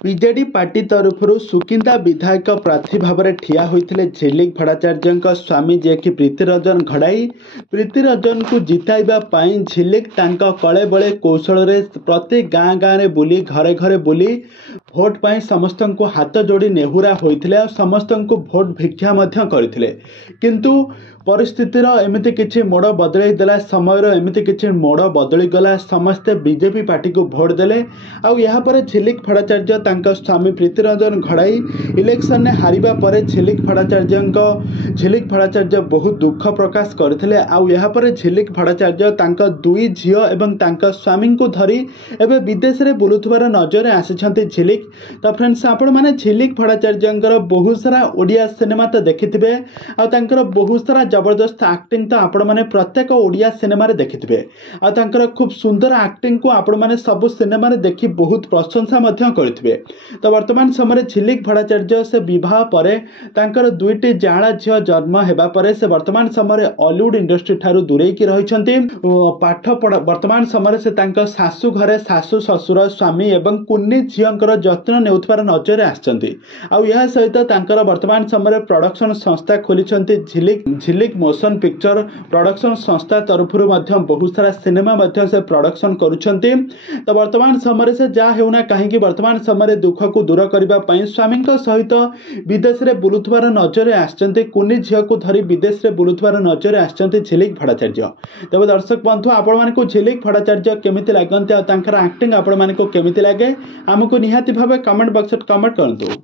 विजेडी party तरफ सुकिंदा विधायक प्रार्थी भाव में ठिया होते झिलिक भट्टाचार्य स्वामी जे कि प्रीतिरंजन घड़ाई। प्रीतिरंजन को जिताइवाई झिलिक कले बड़े कौशल प्रति गाँ गाँव बुली घरे घरे बुली भोट पाई समस्त को हाथ जोड़ी नेहुरा होते और समस्त को भोट भिक्षा करते किंतु परिस्थितिर एमती किसी मोड़ बदल देला समय एमती किसी मोड़ बदली गला समस्ते बीजेपी पार्टी को भोट देले आपर झिलिक भट्टाचार्य स्वामी प्रीतिरंजन घड़ाई इलेक्शन ने हारिबा परे झिलिक भट्टाचार्य बहुत दुख प्रकाश करते झिलिक भट्टाचार्य दुई झील एवं स्वामी को धरी एवं विदेश में बुलुथबार नजर आसी झिलिक। तो फ्रेंड्स आपण मैंने झिलिक भट्टाचार्य बहुत सारा ओडिया सिनेमा तो देखिथे और बहुत सारा जबरदस्त एक्टिंग तो आपण मैंने प्रत्येक ओडिया सिनेमा देखिथे और खूब सुंदर एक्टिंग को आपण मैंने सब सिनेमा देखि बहुत प्रशंसा करते। तो वर्तमान समय झिलिक भट्टाचार्य से विवाह पर दुईटी जाड़ा झील जन्म होगा से वर्तमान समय हॉलीवुड इंडस्ट्री ठारू दूरे रही पाठ पढ़ा वर्तमान समय से शाशु घरे शाशु ससुर स्वामी एवं कुन्नी झीर जत्न नेउथबार नजर आछंती। यह सहित वर्तमान समय प्रोडक्शन संस्था खोली झिलिक मोशन पिक्चर प्रोडक्शन संस्था तरफ बहुत सारा सिनेमा से प्रोडक्शन करुछंती। तो वर्तमान समय से जहाँ होना कहीं वर्तमान समय दुख को दूर करने स्वामी सहित विदेश में बुलुथबार नजर आछंती कुन्नी झील को धरी विदेश में बुलुथबार नजर आछंती झिलिक भट्टाचार्य। तेज दर्शक बंधु आपण को झिलिक भट्टाचार्य केमिति लागंती और एक्टिंग आपण मानक केमिति लागे आमको निहाती भाव कमेंट बॉक्स कमेंट करंतु।